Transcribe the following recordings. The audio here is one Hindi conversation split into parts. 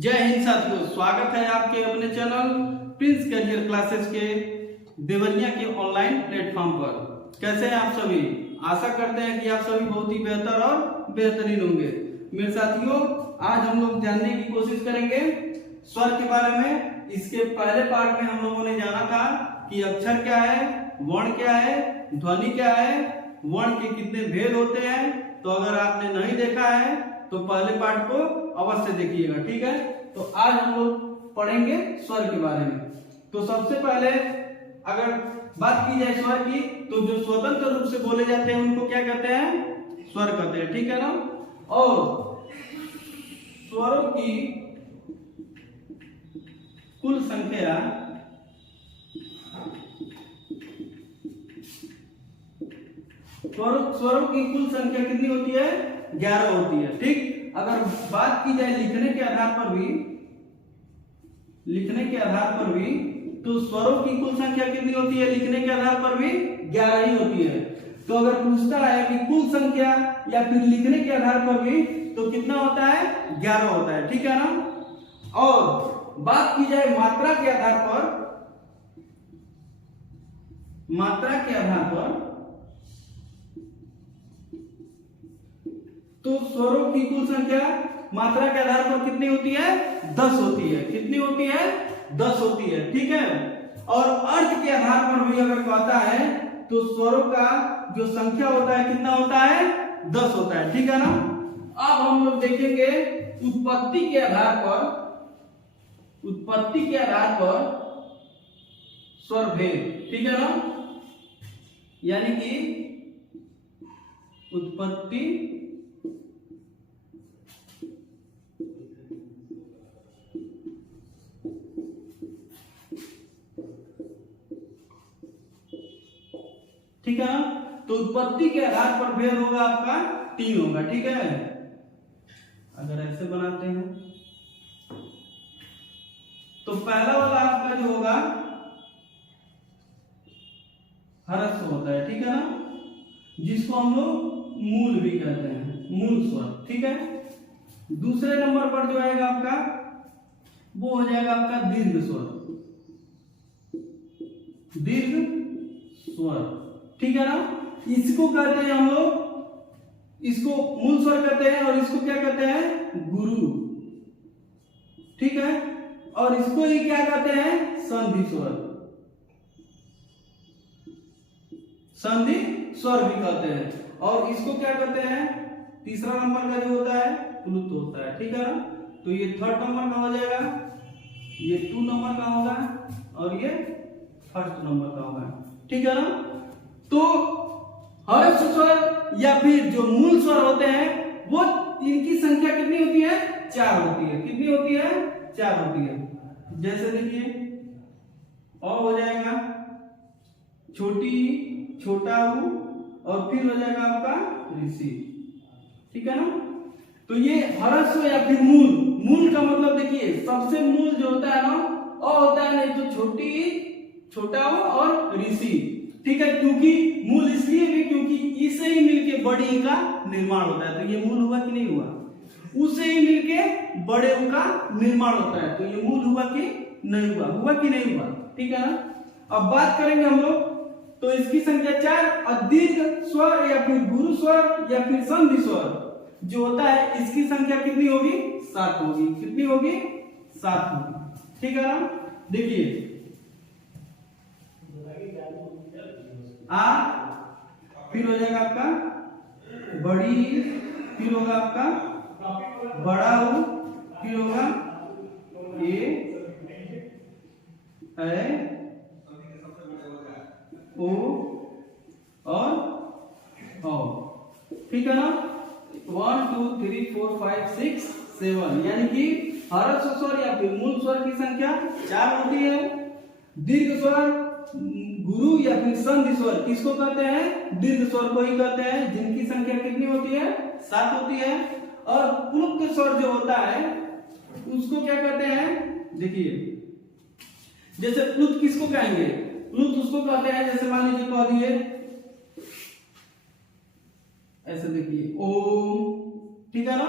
जय हिंद साथियों, स्वागत है आपके अपने चैनल प्रिंस करियर क्लासेस के देवरिया के ऑनलाइन प्लेटफॉर्म पर। कैसे हैं आप सभी? आशा करते हैं कि आप सभी बहुत ही बेहतर और बेहतरीन होंगे। मेरे साथियों, आज हम लोग जानने की कोशिश करेंगे स्वर के बारे में। इसके पहले पार्ट में हम लोगों ने जाना था कि अक्षर क्या है, वर्ण क्या है, ध्वनि क्या है, वर्ण के कितने भेद होते हैं। तो अगर आपने नहीं देखा है तो पहले पार्ट को अवश्य देखिएगा, ठीक है। तो आज हम लोग पढ़ेंगे स्वर के बारे में। तो सबसे पहले अगर बात की जाए स्वर की, तो जो स्वतंत्र रूप से बोले जाते हैं उनको क्या कहते हैं? स्वर कहते हैं, ठीक है ना। और स्वरों की कुल संख्या स्वरों की कुल संख्या कितनी होती है? 11 होती है, ठीक। अगर बात की जाए लिखने के आधार पर भी तो स्वरों की कुल संख्या कितनी होती है? लिखने के आधार पर भी 11 ही होती है। तो अगर पूछता है कि कुल संख्या या फिर लिखने के आधार पर भी, तो कितना होता है? 11 होता है, ठीक है ना। और बात की जाए मात्रा के आधार पर तो स्वरों की कुल संख्या मात्रा के आधार पर कितनी होती है? 10 होती है। कितनी होती है? 10 होती है, ठीक है। और अर्थ के आधार पर भी अगर कहता है तो स्वरों का जो संख्या होता है कितना होता है? 10 होता है, ठीक है ना। अब हम लोग देखेंगे उत्पत्ति के आधार पर स्वर भेद, ठीक है ना। यानी कि उत्पत्ति ठीक है ना। तो उत्पत्ति के आधार पर भेद होगा आपका 3 होगा, ठीक है। अगर ऐसे बनाते हैं तो पहला वाला आपका जो होगा ह्रस्व होता है, ठीक है ना, जिसको हम लोग मूल भी कहते हैं, मूल स्वर, ठीक है। दूसरे नंबर पर जो आएगा आपका वो हो जाएगा आपका दीर्घ स्वर, ठीक है ना। इसको कहते हैं हम लोग, इसको मूल स्वर कहते हैं और इसको क्या कहते हैं? गुरु, ठीक है। और इसको ही क्या कहते हैं? संधि स्वर भी कहते हैं। और इसको क्या कहते हैं? तीसरा नंबर का जो होता है प्लुत होता है, ठीक है ना। तो ये 3rd नंबर का हो जाएगा, ये 2 नंबर का होगा और ये 1st नंबर का होगा, ठीक है ना। तो ह्रस्व स्वर या फिर जो मूल स्वर होते हैं वो इनकी संख्या कितनी होती है? 4 होती है। कितनी होती है? 4 होती है। जैसे देखिए अ हो जाएगा, छोटी, छोटा ऊ, और फिर हो जाएगा आपका ऋषि, ठीक है ना। तो ये ह्रस्व या फिर मूल का मतलब देखिए सबसे मूल जो होता है ना अ होता है, नहीं तो छोटी, छोटा ऊ और ऋषि, ठीक है। क्योंकि मूल इसलिए भी क्योंकि इसे ही मिलके बड़ी ई का निर्माण होता है। तो ये मूल हुआ कि नहीं हुआ? उसे ही मिलके बड़े ऊ का निर्माण होता है। तो ये मूल हुआ कि नहीं हुआ? हुआ कि नहीं हुआ? ठीक है ना। अब बात करेंगे हम लोग, तो इसकी संख्या 4। और दीर्घ स्वर या फिर गुरु स्वर या फिर संधि स्वर जो होता है, इसकी संख्या कितनी होगी? 7 होगी। कितनी होगी? 7 होगी, ठीक है ना। देखिए आ, फिर हो जाएगा आपका बड़ी, फिर होगा आपका बड़ा ऊ, फिर होगा ए ओ और ओ, ठीक है ना। 1 2 3 4 5 6 7 यानी कि ह्रस्व स्वर या फिर मूल स्वर की संख्या 4 होती है। दीर्घ स्वर, गुरु या फिर संधि स्वर किसको कहते हैं? दीर्घ स्वर को ही कहते हैं, जिनकी संख्या कितनी होती है? 7 होती है। और प्लुत स्वर जो होता है उसको क्या कहते हैं? देखिए जैसे प्लुत किसको कहेंगे? प्लुत उसको कहते हैं, जैसे मान लीजिए कह दिए ऐसे, देखिए ओम, ठीक है ना।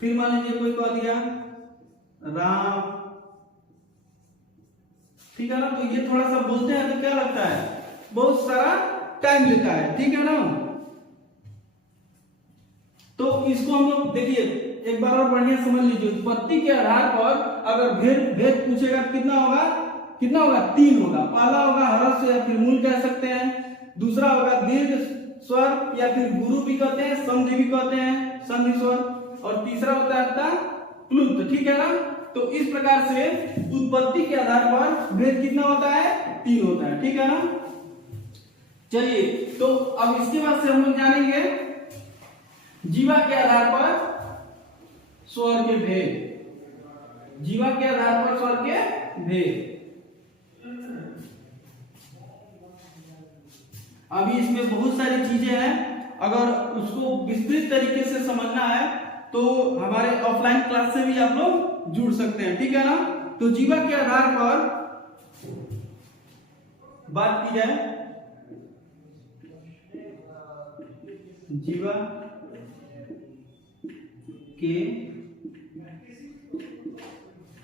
फिर मान लीजिए कोई कह दिया राम, ठीक है ना। तो ये थोड़ा सा बोलते हैं तो क्या लगता है, बहुत सारा टाइम लेता है, ठीक है ना। तो इसको हम लोग देखिए एक बार और बढ़िया समझ लीजिए। उत्पत्ति के आधार पर अगर भेद पूछेगा कितना होगा, 3 होगा। पहला होगा ह्रस्व या फिर मूल कह सकते हैं, दूसरा होगा दीर्घ स्वर या फिर गुरु भी कहते हैं, संधि भी कहते हैं, संधि स्वर, और तीसरा होता है आपका प्लुत, ठीक है ना। तो इस प्रकार से उत्पत्ति के आधार पर भेद कितना होता है, 3 होता है, ठीक है ना। चलिए तो अब इसके बाद से हम लोग जानेंगे जीवा के आधार पर स्वर के भेद, जीवा के आधार पर स्वर के भेद। अभी इसमें बहुत सारी चीजें हैं, अगर उसको विस्तृत तरीके से समझना है तो हमारे ऑफलाइन क्लास से भी आप लोग जुड़ सकते हैं, ठीक है ना। तो जीवा के आधार पर बात की जाए, जीवा के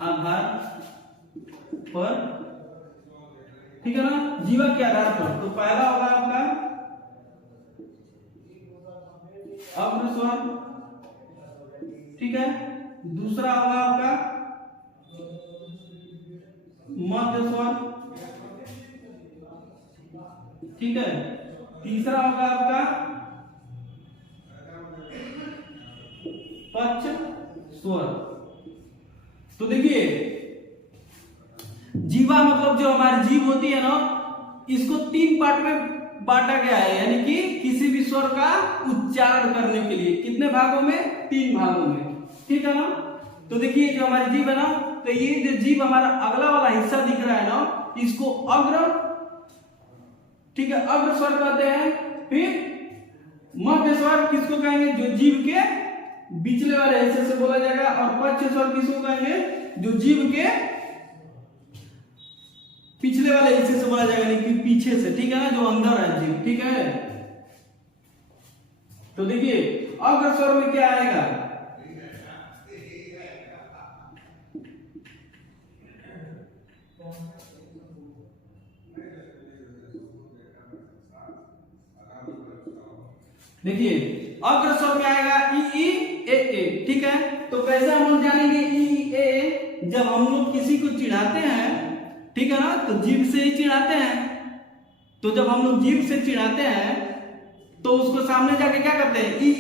आधार पर, ठीक है ना, जीवा के आधार पर। तो पहला होगा आपका अग्र स्वर, ठीक है। दूसरा होगा आपका मध्य स्वर, ठीक है। तीसरा होगा आपका पक्ष स्वर। तो देखिए जीवा मतलब जो हमारी जीभ होती है ना, इसको 3 पार्ट में बांटा गया है, यानी कि किसी भी स्वर का उच्चारण करने के लिए कितने भागों में, 3 भागों में, ठीक है ना। तो देखिए जो हमारी जीभ है ना, तो ये जो जीभ हमारा अगला वाला हिस्सा दिख रहा है ना, इसको अग्र, ठीक है, अग्र स्वर कहते हैं। फिर मध्य स्वर किसको कहेंगे, जो जीभ के बिचले वाले हिस्से से बोला जाएगा, और पक्ष स्वर किसको कहेंगे, जो जीभ के पिछले वाले हिस्से से बोला जाएगा, यानी कि पीछे से, ठीक है ना, जो अंदर है जीभ, ठीक है। तो देखिए अग्र स्वर में क्या आएगा, देखिए अग्र स्वर में आएगा ई ई ए ए, ठीक है। तो कैसे हम लोग जानेंगे ई ए, जब हम लोग किसी को चिढ़ाते हैं, ठीक है ना, तो जीभ से ही चिढ़ाते हैं। तो जब हम लोग जीभ से चिढ़ाते हैं तो उसको सामने जाके क्या करते हैं, ई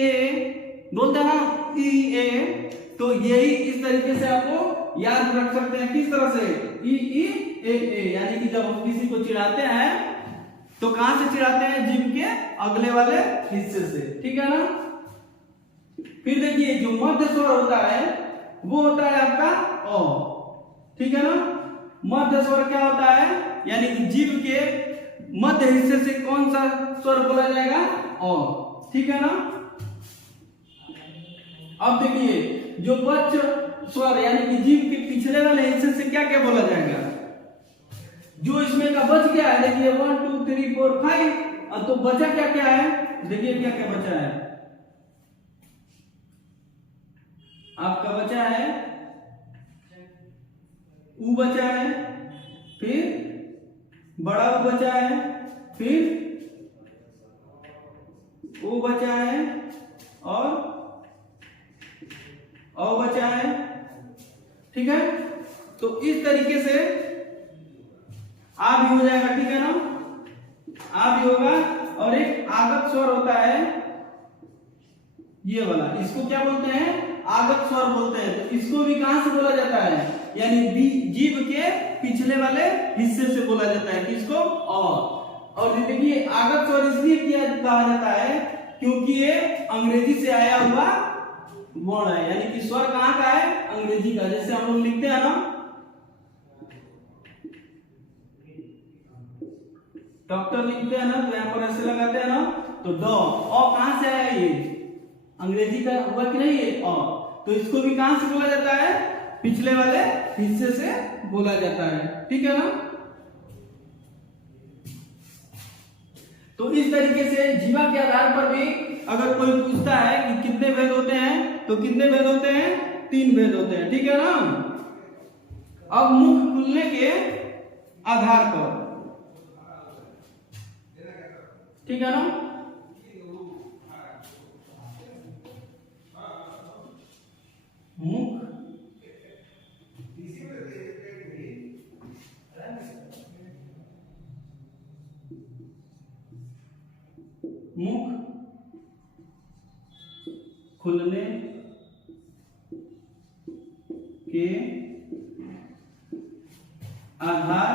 ए बोलते हैं ना, ई ए। तो यही इस तरीके से आपको याद रख सकते हैं, किस तरह से, ई ए, यानी कि जब हम किसी को चिढ़ाते हैं तो कहां से चिढ़ाते हैं, जीभ के अगले वाले हिस्से से, ठीक है ना। फिर देखिए जो मध्य स्वर होता है वो होता है आपका ओ, ठीक है ना। मध्य स्वर क्या होता है, यानी कि जीभ के मध्य हिस्से से कौन सा स्वर बोला जाएगा, ओ, ठीक है ना। अब देखिए जो पक्ष स्वर यानी कि जीभ के पिछले वाले हिस्से से क्या क्या बोला जाएगा, जो इसमें का बच गया है, देखिए 1 2 3 4 5, तो बचा क्या क्या है, देखिए क्या क्या बचा है, आपका बचा है ऊ बचा है, फिर बड़ा ऊ बचा है, फिर ओ बचा है, और ओ बचा है, ठीक है। तो इस तरीके से आ भी हो जाएगा, ठीक है ना, आ भी होगा। और एक आगत स्वर होता है ये वाला, इसको क्या बोलते हैं, आगत स्वर बोलते हैं। तो इसको भी कहां से बोला जाता है, यानी जीभ के पिछले वाले हिस्से से बोला जाता है, किसको, और देखिए आगत स्वर इसलिए कहा जाता है क्योंकि ये अंग्रेजी से आया हुआ वर्ण है, यानी कि स्वर कहां का है, अंग्रेजी का। जैसे हम लोग लिखते हैं ना, डॉक्टर लिखते हैं ना, तो यहां पर ऐसे लगाते हैं ना, तो ड, और कहां से आया, ये अंग्रेजी का हुआ कि नहीं ये, और तो इसको भी कहां से बोला जाता है, पिछले वाले हिस्से से बोला जाता है, ठीक है ना। तो इस तरीके से जीवा के आधार पर भी अगर कोई पूछता है कि कितने भेद होते हैं, तो कितने भेद होते हैं? 3 भेद होते हैं, ठीक है ना। अब मुख खुलने के आधार पर, ठीक है ना, मुख खुलने के आधार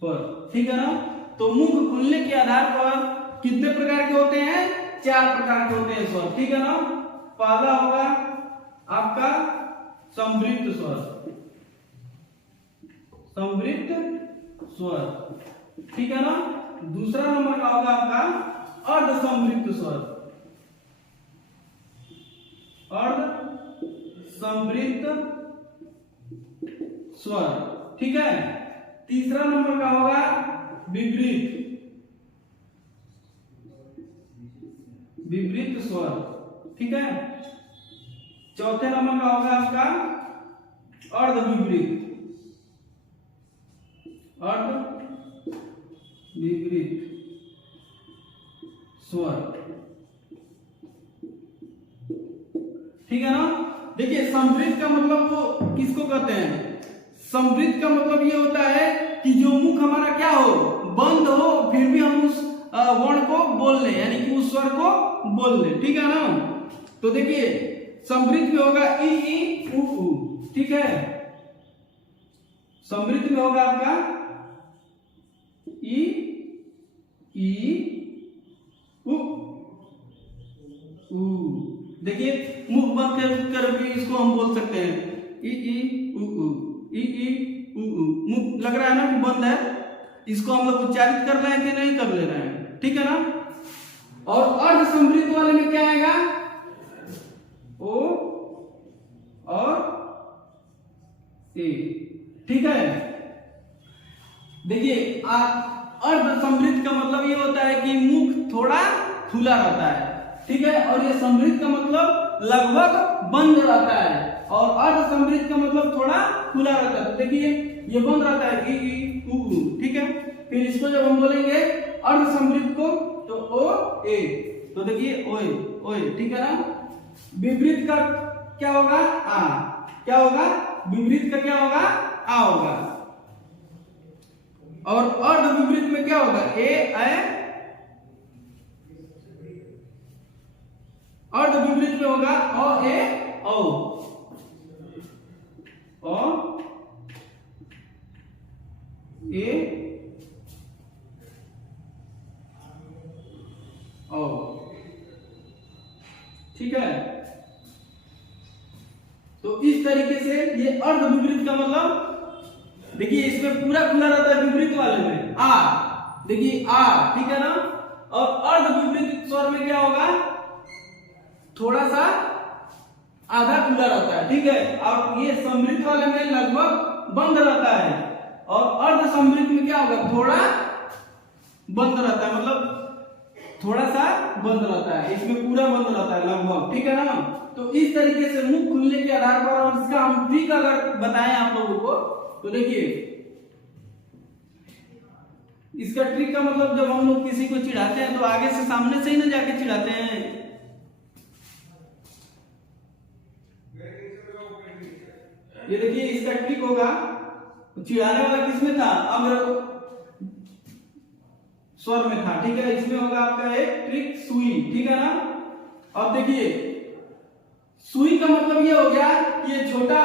पर, ठीक है ना। तो मुख खुलने के आधार पर कितने प्रकार के होते हैं? 4 प्रकार के होते हैं स्वर, ठीक है ना। पहला होगा आपका संवृत्त स्वर, संवृत्त स्वर, ठीक है ना। दूसरा नंबर का होगा आपका अर्ध संवृत्त स्वर, अर्ध संवृत्त स्वर, ठीक है। तीसरा नंबर का होगा विवृत, विवृत स्वर, ठीक है। चौथे नंबर का होगा आपका अर्ध विवृत, अर्ध विवृत स्वर, ठीक है ना। देखिए संवृत्त का मतलब वो किसको कहते हैं? संवृत्त का मतलब ये होता है कि जो मुख हमारा क्या हो, बंद हो, फिर भी हम उस वर्ण को बोल ले, यानी कि उस स्वर को बोल ले, ठीक है ना। तो देखिए संवृत्त में होगा ई ई उ उ, ठीक है। संवृत्त में होगा आपका ई ई उ उ। देखिए मुख बंद कर भी इसको हम बोल सकते हैं ई ई उ उ, ई ई उ उ। मुख लग रहा है ना कि बंद है, इसको हम लोग उच्चारित कर रहे हैं कि नहीं कर ले रहे हैं, ठीक है ना। और अर्ध संवृत्त वाले में क्या आएगा? ओ और ए, ठीक है। देखिए अर्ध संवृत्त का मतलब ये होता है कि मुख थोड़ा खुला रहता है, ठीक है। और ये संवृत्त का मतलब लगभग बंद रहता है, और अर्ध संवृत्त का मतलब थोड़ा खुला रहता है। तो देखिए ये बंद रहता है ई ई उ उ, ठीक है। फिर इसको जब हम बोलेंगे अर्ध संवृत्त को तो ओ ए, तो देखिए ओए ओए, ठीक है ना। विवृत का क्या होगा? आ, क्या होगा? विवृत का क्या होगा? आ होगा। और अर्ध विवृत में क्या होगा? ए ऐ। अर्ध विवृत में होगा अ ए औ, अ ए औ, ठीक है। तो इस तरीके से ये अर्ध विवृत का मतलब, देखिए इसमें पूरा खुला रहता है विवृत वाले में आ, देखिए आ, ठीक है ना। और अर्ध विवृत स्वर में क्या होगा? थोड़ा सा आधा खुला रहता है, ठीक है। और ये संवृत्त वाले में लगभग बंद रहता है, और अर्ध संवृत्त में क्या होगा? थोड़ा बंद रहता है, मतलब थोड़ा सा बंद रहता है, इसमें पूरा बंद रहता है लगभग, ठीक है ना। तो इस तरीके से मुख खुलने के आधार पर, और इसका हम ट्रिक अगर बताएं आप लोगों को, तो देखिए इसका ट्रिक का मतलब जब हम लोग किसी को चिढ़ाते हैं तो आगे से सामने से ही ना जाके चिढ़ाते हैं। ये देखिए इसका ट्रिक होगा, चिढ़ाने वाला किसमें था? अब स्वर में था, ठीक है। इसमें होगा आपका एक ट्रिक सुई, ठीक है ना। अब देखिए सुई का मतलब ये हो गया कि ये छोटा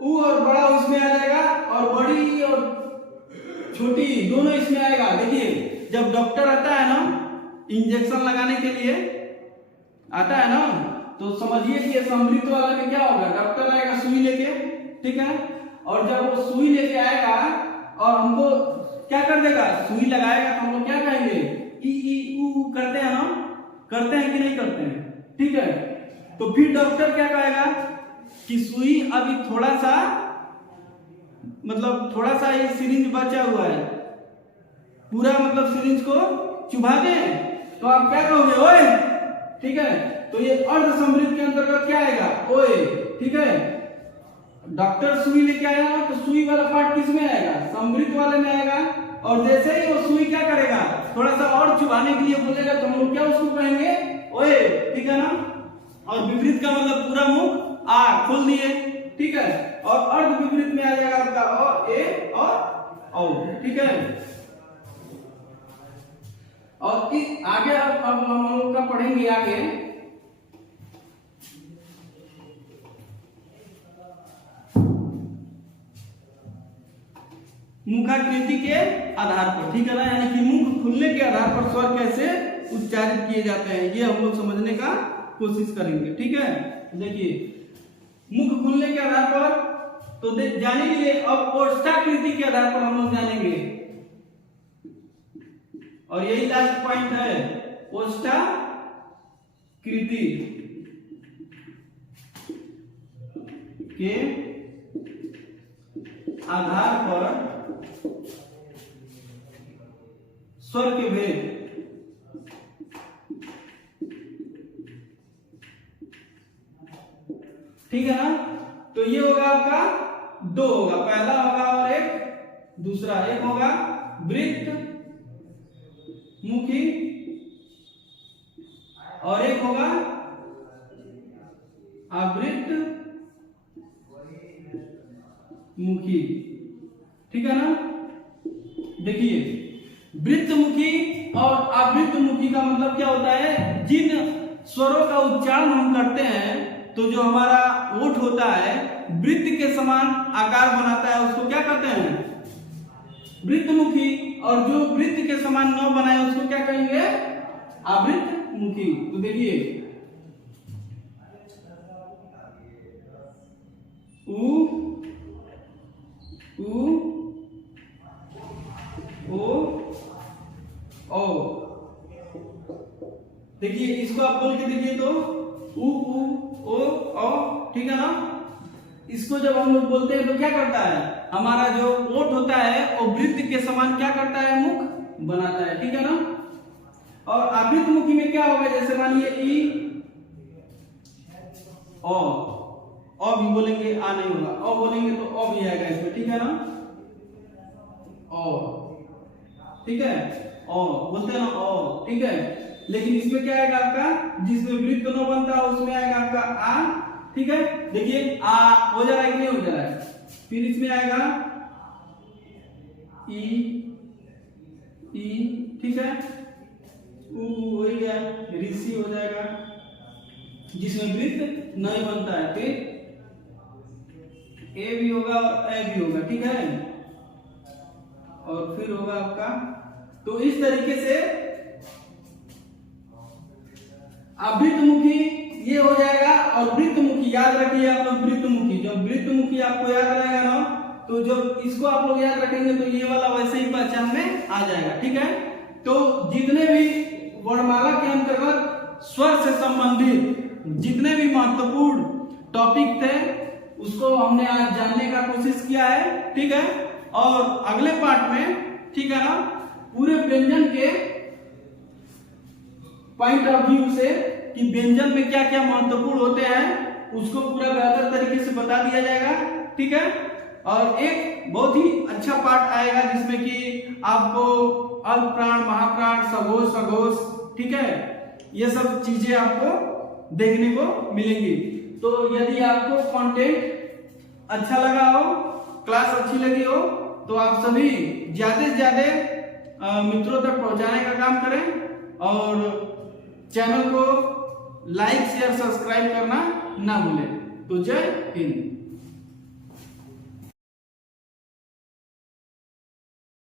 ऊ और बड़ा उसमें आ जाएगा, और बड़ी और छोटी दोनों इसमें आएगा। देखिए जब डॉक्टर आता है ना इंजेक्शन लगाने के लिए आता है ना, तो समझिए कि संवृत्त वाले में क्या होगा? डॉक्टर आएगा सुई लेके, ठीक है। और जब वो सुई लेके आएगा और हमको क्या कर देगा? सुई लगाएगा, तो हम लोग क्या कहेंगे? ई ई उ करते हैं ना, करते हैं कि नहीं करते हैं, ठीक है। तो फिर डॉक्टर क्या कहेगा कि सुई अभी थोड़ा सा, मतलब थोड़ा सा ये सिरिंज बचा हुआ है, पूरा मतलब सिरिंज को चुभा दे, तो आप क्या कहोगे? ओए ठीक है। तो ये अर्ध समृद्ध के अंतर्गत क्या आएगा, ओए, ठीक है। डॉक्टर सुई लेके आया तो सुई वाला पार्ट किस में आएगा, समृद्ध वाले में आएगा। और जैसे ही वो सुई क्या करेगा, थोड़ा सा और चुभाने के लिए बोलेगा तो हम लोग क्या उसको कहेंगे, ओए, ठीक है ना। और विपरीत का मतलब पूरा मुख आ खोल दिए, ठीक है। और अर्ध विपरीत में आ जाएगा आपका और ए और औ, ठीक है। और आगे अब हम लोग का पढ़ेंगे आगे मुखाकृति के आधार पर, ठीक है ना, यानी कि मुख खुलने के आधार पर स्वर कैसे उच्चारित किए जाते हैं ये हम लोग समझने का कोशिश करेंगे, ठीक है। देखिए मुख खुलने के आधार पर तो जानेंगे, अब ओष्ठाकृति के आधार पर हम लोग जानेंगे। और यही लास्ट पॉइंट है, ओष्ठाकृति के आधार पर स्वर के भेद, ठीक है ना। तो ये होगा आपका दो होगा, पहला होगा और एक दूसरा, एक होगा वृत्त मुखी और एक होगा आवृत्त मुखी, ठीक है ना। देखिए वृत्तमुखी और आवृत्तमुखी का मतलब क्या होता है, जिन स्वरों का उच्चारण हम करते हैं तो जो हमारा ओठ होता है वृत्त के समान आकार बनाता है उसको क्या कहते हैं, वृत्तमुखी। और जो वृत्त के समान न बनाए उसको क्या कहेंगे, आवृत्तमुखी। तो देखिए उ ओ, देखिए इसको आप बोल के देखिए तो उ ओ औ, ठीक है ना। इसको जब हम लोग बोलते हैं तो क्या करता है, हमारा जो ओठ होता है वो वृत्त के समान क्या करता है, मुख बनाता है, ठीक है ना। और आवृत्त मुखी में क्या होगा, जैसे मानिए ई ओ भी बोलेंगे आ नहीं होगा, ओ बोलेंगे तो ओ भी आएगा इसमें, ठीक है ना। ओ, ठीक है, ओ बोलते हैं ना ओ, ठीक है। लेकिन इसमें क्या आएगा आपका, जिसमें वृत्त न बनता है उसमें आएगा आपका आ, ठीक है। देखिए आ हो जा रहा है कि नहीं हो जा रहा है, फिर इसमें आएगा ई, ठीक है, उ हो गया, ऋषि हो जाएगा जिसमें वृत्त नहीं बनता है, फिर ए भी होगा और ए भी होगा, ठीक है। और फिर होगा आपका, तो इस तरीके से आवृत्तमुखी ये हो जाएगा। और वृत्तमुखी याद रखिए आप लोग, वृत्तमुखी, जब वृत्तमुखी आपको याद रहेगा ना तो जब इसको आप लोग याद रखेंगे तो ये वाला वैसे ही पहचान में आ जाएगा, ठीक है। तो जितने भी वर्णमाला के अंतर्गत स्वर से संबंधित जितने भी महत्वपूर्ण टॉपिक थे उसको हमने आज जानने का कोशिश किया है, ठीक है। और अगले पार्ट में, ठीक है ना, पूरे व्यंजन के पॉइंट ऑफ व्यू से कि व्यंजन में क्या क्या महत्वपूर्ण होते हैं उसको पूरा बेहतर तरीके से बता दिया जाएगा, ठीक है। और एक बहुत ही अच्छा पार्ट आएगा जिसमें कि आपको अल्प प्राण, महाप्राण, सघोष, सघोष, ठीक है, ये सब चीजें आपको देखने को मिलेंगी। तो यदि आपको कंटेंट अच्छा लगा हो, क्लास अच्छी लगी हो तो आप सभी ज्यादा से ज्यादा मित्रों तक पहुंचाने का काम करें और चैनल को लाइक, शेयर, सब्सक्राइब करना ना भूलें। तो जय हिंद।